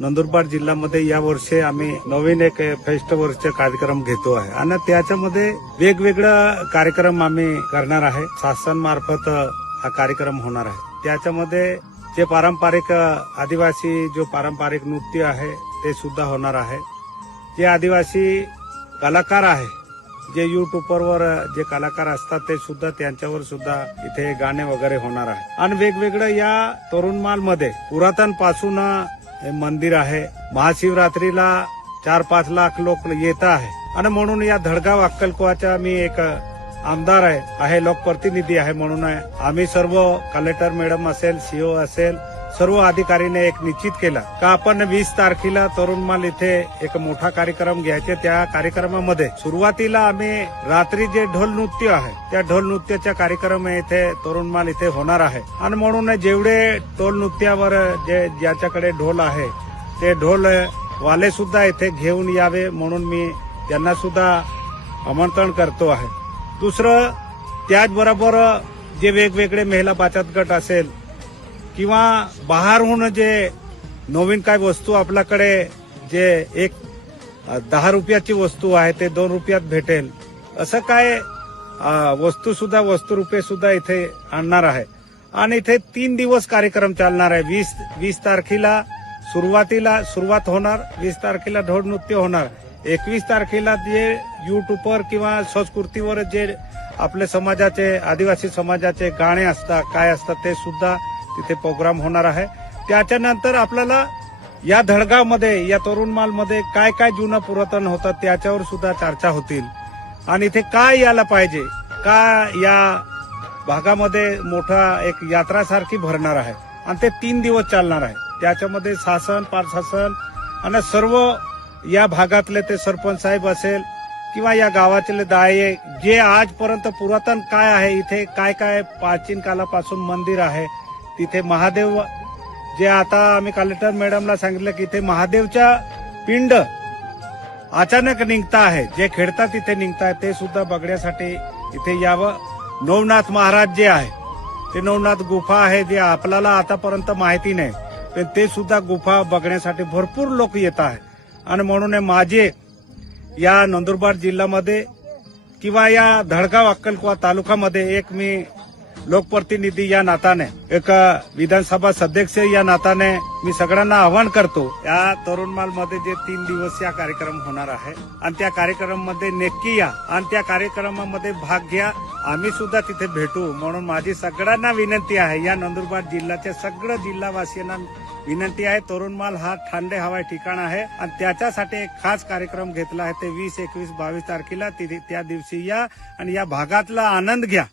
नंदुरबार जिल्ह्यामध्ये या वर्षी आम्ही नवीन एक फेस्टिवलचे कार्यक्रम घेतो आहे आणि त्याच्यामध्ये वेगवेगळा कार्यक्रम आम्ही करणार आहे. शासनामार्फत हा कार्यक्रम होणार आहे. त्याच्यामध्ये जे पारंपरिक आदिवासी जो पारंपरिक नृत्य आहे ते सुद्धा होणार आहे. जे आदिवासी कलाकार आहे, जे युट्यूबवर जे कलाकार असतात ते सुद्धा त्यांच्यावर सुद्धा इथे गाणे वगैरे होणार आहे. आणि वेगवेगळं या तरुणमाल मध्ये पुरातन पासून मंदिर आहे. महाशिवरात्रीला 4-5 लाख लोक येत आहे आणि म्हणून या धडगाव अक्कलकोवाचा मी एक आमदार आहे, लोकप्रतिनिधी आहे. म्हणून आम्ही सर्व कलेक्टर मॅडम असेल, सीओ असेल, सर्व अधिकारीने एक निश्चित केला का आपण 20 तारखेला तरुणमाल इथे एक मोठा कार्यक्रम घ्यायचे. त्या कार्यक्रमामध्ये सुरुवातीला आम्ही रात्री जे ढोल नृत्य आहे त्या ढोल नृत्याचा कार्यक्रम इथे तरुणमाल इथे होणार आहे. आणि म्हणून जेवढे ढोल नृत्यावर जे ज्याच्याकडे ढोल आहे ते ढोल वाले सुद्धा इथे घेऊन यावे म्हणून मी त्यांना सुद्धा आमंत्रण करतो आहे. दुसरं त्याचबरोबर जे वेगवेगळे महिला बचत गट असेल किंवा बाहेरून जे नवीन काय वस्तू आपल्याकडे जे एक 10 रुपयाची वस्तू आहे ते 2 रुपयात भेटेल असं काय वस्तू रुपये सुद्धा इथे आणणार आहे. आणि इथे 3 दिवस कार्यक्रम चालणार आहे. 20 तारखेला सुरुवात होणार, 20 तारखेला ढोल नृत्य होणार, 21 तारखेला जे युट्यूबवर किंवा संस्कृतीवर जे आपले समाजाचे आदिवासी समाजाचे गाणे असतात काय असतात ते सुद्धा तिथे प्रोग्राम होणार आहे. त्याच्यानंतर आपल्याला या धडगावमध्ये या तरुणमालमध्ये काय काय जुनं पुरातन होतं त्याच्यावर सुद्धा चर्चा होतील. आणि इथे काय यायला पाहिजे, का या भागामध्ये मोठा एक यात्रासारखी भरणार आहे आणि ते 3 दिवस चालणार आहे. त्याच्यामध्ये शासन, प्रशासन आणि सर्व या भागातले ते सरपंच साहेब असेल किंवा या गावातले दाये जे आजपर्यंत पुरातन काय आहे, इथे काय काय प्राचीन कालापासून मंदिर आहे, तिथे महादेव जे आता आम्ही कलेक्टर मॅडमला सांगितलं की इथे महादेवच्या पिंड अचानक निघता आहे, जे खेळतात तिथे निघतात ते सुद्धा बघण्यासाठी इथे यावं. नवनाथ महाराज जे आहे ते नवनाथ गुफा आहे जे आपल्याला आतापर्यंत माहिती नाही, पण ते सुद्धा गुफा बघण्यासाठी भरपूर लोक येत आहे. आणि म्हणून माझे या नंदुरबार जिल्ह्यामध्ये किंवा या धडगाव अक्कलकोवा तालुक्यामध्ये एक मी लोकप्रतिनिधी या नात्याने एक विधानसभा सदस्य या नात्याने मी सगळ्यांना आवाहन करतो. या तरुणमाल मध्ये जे 3 दिवस या कार्यक्रम होणार आहे आणि त्या कार्यक्रमामध्ये नक्की या आणि त्या कार्यक्रमामध्ये भाग घ्या. आम्ही सुद्धा तिथे भेटू म्हणून माझी सगळ्यांना विनंती आहे. या नंदुरबार जिल्ह्याच्या सगळ्या जिल्हावासियांना विनंती आहे. तरुणमाल हा थंड हवा ठिकाण आहे आणि त्याच्यासाठी एक खास कार्यक्रम घेतला आहे. ते 20, 21, 22 तारखेला त्या दिवशी या आणि या भागातला आनंद घ्या.